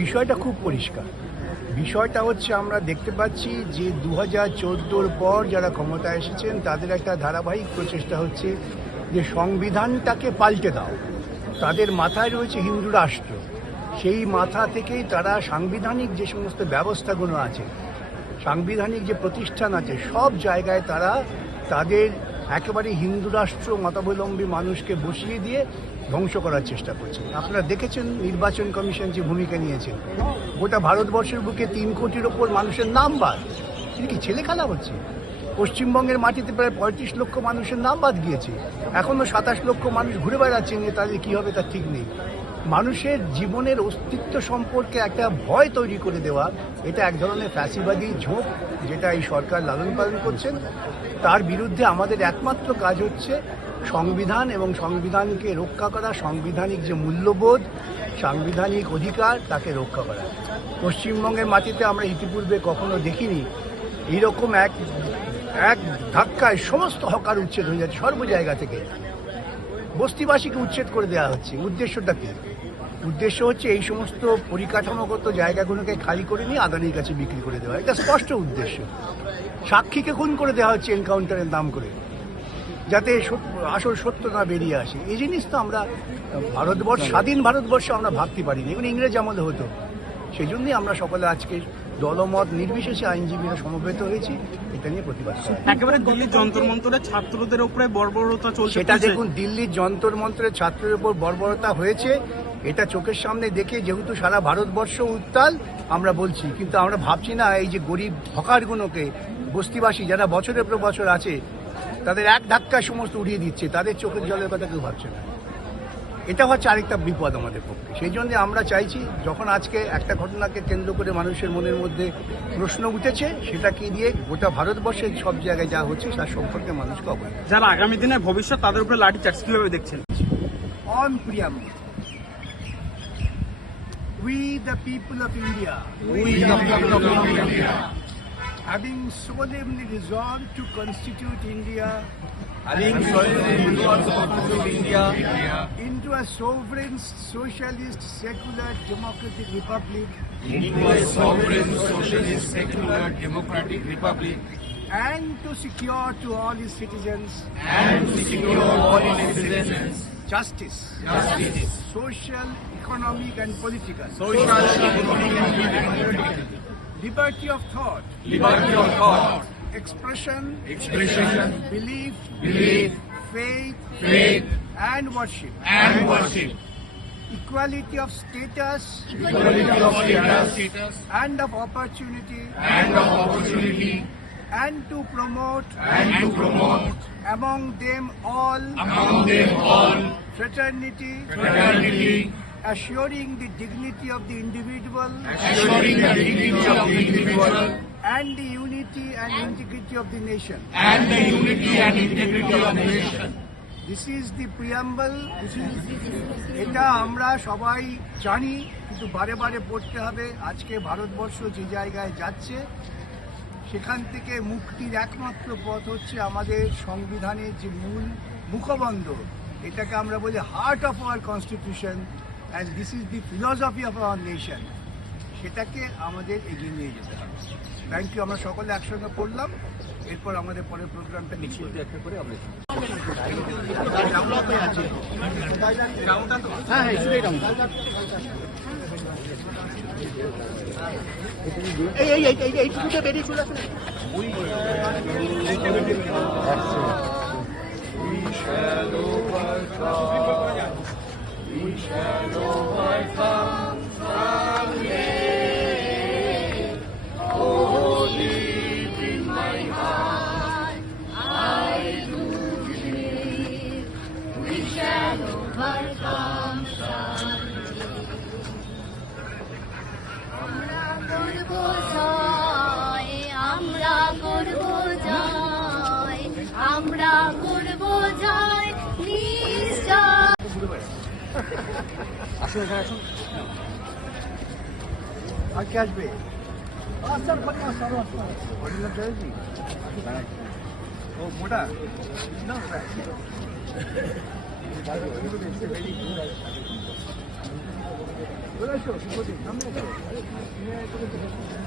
বিষয়টা খুব পরিষ্কার। বিষয়টা হচ্ছে আমরা দেখতে পাচ্ছি যে 2014-র পর যারা ক্ষমতায় এসেছেন তাদের একটা ধারাবাহিক প্রচেষ্টা হচ্ছে যে সংবিধানটাকে পাল্টে দাও। তাদের মাথায় রয়েছে হিন্দু রাষ্ট্র, সেই মাথা থেকেই তারা সাংবিধানিক যে সমস্ত ব্যবস্থাগুলো আছে, সাংবিধানিক যে প্রতিষ্ঠান আছে, সব জায়গায় তারা তাদের একেবারে হিন্দু রাষ্ট্র মতাবলম্বী মানুষকে বসিয়ে দিয়ে ধ্বংস করার চেষ্টা করছেন। আপনারা দেখেছেন নির্বাচন কমিশন যে ভূমিকা নিয়েছেন, গোটা ভারতবর্ষের বুকে 3 কোটির ওপর মানুষের নাম বাদ। এটা কি ছেলে খেলা হচ্ছে? পশ্চিমবঙ্গের মাটিতে প্রায় 35 লক্ষ মানুষের নাম বাদ গিয়েছে, এখনও 27 লক্ষ মানুষ ঘুরে বেড়াচ্ছেন, যে তাদের কী হবে তার ঠিক নেই। মানুষের জীবনের অস্তিত্ব সম্পর্কে একটা ভয় তৈরি করে দেওয়া, এটা এক ধরনের ফ্যাসিবাদী ঝোঁক যেটা এই সরকার লালন পালন করছেন। তার বিরুদ্ধে আমাদের একমাত্র কাজ হচ্ছে সংবিধান এবং সংবিধানকে রক্ষা করা, সাংবিধানিক যে মূল্যবোধ, সাংবিধানিক অধিকার তাকে রক্ষা করা। পশ্চিমবঙ্গের মাটিতে আমরা ইতিপূর্বে কখনো দেখিনি এইরকম এক ধাক্কায় সমস্ত হকার উচ্ছেদ হয়ে যাচ্ছে, সর্ব জায়গা থেকে বস্তিবাসীকে উচ্ছেদ করে দেওয়া হচ্ছে। উদ্দেশ্যটা কী? উদ্দেশ্য হচ্ছে এই সমস্ত পরিকাঠামোগত জায়গাগুলোকে খালি করে নিয়ে আদানির কাছে বিক্রি করে দেওয়া, এটা স্পষ্ট উদ্দেশ্য। সাক্ষীকে খুন করে দেওয়া হচ্ছে এনকাউন্টারের নাম করে, যাতে আসল সত্য না বেরিয়ে আসে। এই জিনিস তো আমরা স্বাধীন ভারতবর্ষে আমরা ভাবতে পারিনি, এগুলো ইংরেজ আমলে হতো। সেই জন্যই আমরা সকলে আজকে দলমত নির্বিশেষে আইনজীবীরা সমবেত হয়েছি এটা নিয়ে প্রতিবাদ করি। একেবারে দিল্লির যন্তর মন্তরে ছাত্রদের উপরে বর্বরতা চলছে। সেটা দেখুন, দিল্লির যন্তর মন্ত্রে ছাত্রের উপর বর্বরতা হয়েছে, এটা চোখের সামনে দেখে যেহেতু সারা ভারতবর্ষ উত্তাল আমরা বলছি, কিন্তু আমরা ভাবছি না এই যে গরিব হকারগুলোকে, বস্তিবাসী যারা বছরের পর বছর আছে, তাদের এক ধাক্কায় সমস্ত উড়িয়ে দিচ্ছে, তাদের চোখের জলের কথা কেউ ভাবছে না। এটা হচ্ছে আরেকটা বিপদ আমাদের পক্ষে। সেই জন্য আমরা চাইছি, যখন আজকে একটা ঘটনাকে কেন্দ্র করে মানুষের মনের মধ্যে প্রশ্ন উঠেছে, সেটাকে দিয়ে গোটা ভারতবর্ষের সব জায়গায় যা হচ্ছে তার সম্পর্কে মানুষকে অবগত। যারা আগামী দিনের ভবিষ্যৎ তাদের উপরে লাঠিচার্জ কিভাবে দেখছেন? On preamble, we the people of India, having solemnly resolved to constitute India into a sovereign, socialist, secular, democratic republic, and to secure to all its citizens justice, social, economic, and political, liberty of thought, expression, belief, faith, and worship, equality of status, and of opportunity, and to promote among them all fraternity, assuring the dignity of the individual, and the unity and integrity of the nation. This is the preamble. এটা আমরা সবাই জানি, কিন্তু বারে বারে পড়তে হবে। আজকে ভারতবর্ষ যে জায়গায় যাচ্ছে, সেখান থেকে মুক্তির একমাত্র পথ হচ্ছে আমাদের সংবিধানের যে মূল মুখবন্ধ, এটাকে আমরা বলি heart of our constitution, and this is the philosophy of our nation. সেটাকে আমাদের এগিয়ে নিয়ে যেতে হবে। Thank you. আমরা সকলে একসঙ্গে পড়লাম, এরপর আমাদের পরের প্রোগ্রামটা নিশ্চিত একটা করে আমরা এইটুকুটা বেরিয়ে চলে আসে। We shall overcome someday. Oh, deep in my heart, I do believe we shall overcome someday. আমরা করব জয়, আমরা করব জয়, আমরা করব জয়, নিশ্চয়। আসুন আসুন, আর কে আসবে? ও মোটা না চলে এসো, সুপ্রদীপ, সামনে এসো। আরে, তুমি এসো, এসো, এসো।